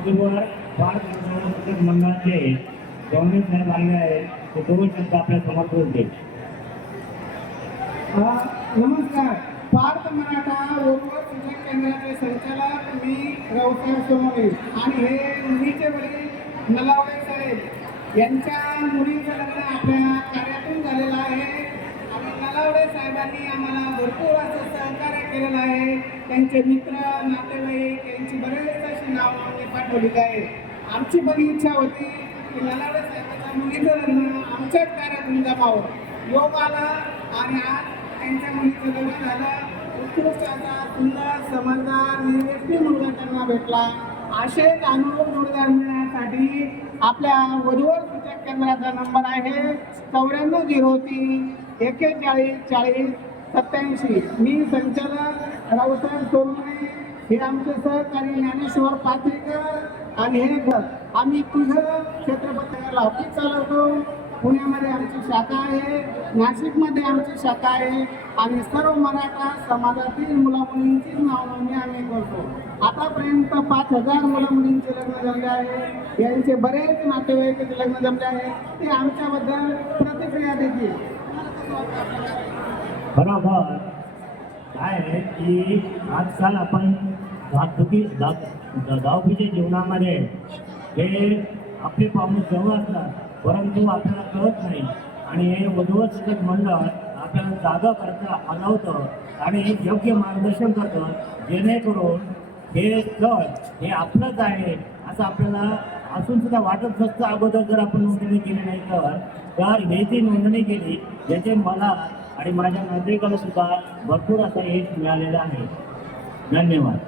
वधूवर भारत मंडळाचे गव्हर्नमेंट साहेब आले आहेत, ते दोन शब्द आपल्या समोर बोलते. नमस्कार. भारत मराठा वधूवर सूचक केंद्राचे संचालक मी रावसाहेब सोनवणे आणि हे मुलीचे वडील नलावडे साहेब यांच्या मुलीचं लग्न आपल्या कार्यातून झालेलं आहे आणि नलावडे साहेबांनी आम्हाला भरपूर असं सहकार्य केलेलं आहे. त्यांचे मित्र नातेवाईक यांची बरेच अशी नावं आम्ही पाठवलेली आहे. आमची पण इच्छा होती की नलावडे साहेबांच्या मुलीचं लग्न आमच्याच कार्यातून जमावं. योग आला आणि आज त्यांच्या मुलीचं लग्न झालं. उत्कृष्ट असा सुंदर समजदार निर्व्यसनी मुलगा त्यांना भेटला. असे अनुरूप जोडदार मिळण्यासाठी आपल्या वधूवर सूचक केंद्राचा नंबर आहे 9403 41 40 87. मी संचालक रावसाहेब सोनवणे, हे आमचे सहकारी ज्ञानेश्वर पात्रीकर आणि हे घर आम्ही तुझं छत्रपतीला ऑफिस चालवतो. पुण्यामध्ये आमची शाखा आहे, नाशिकमध्ये आमची शाखा आहे आणि सर्व मराठा समाजातील मुलामुलींचीच नावनोंदणी आम्ही करतो. आतापर्यंत 5000 मुलामुलींचे लग्न जमले आहे. यांचे बरेच नातेवाईकांचे लग्न जमले आहे. ते आमच्याबद्दल प्रतिक्रिया देतील. बरोबर काय आहे की आजकाल आपण धावपळीच्या जीवनामध्ये हे आपले पाऊल जवळ असतात, परंतु आपल्याला कळत नाही आणि हे वधूवर सूचक मंडळ आपल्याला जागा करता हलवतं आणि योग्य मार्गदर्शन करतं, जेणेकरून हे स्थळ हे आपलंच आहे असं आपल्याला असून सुद्धा वाटत नसतं. अगोदर जर आपण नोंदणी केली नाही तर हे जी नोंदणी केली याचे मला आणि माझ्या नागरिकांना सुद्धा भरपूर असं यश मिळालेलं आहे. धन्यवाद.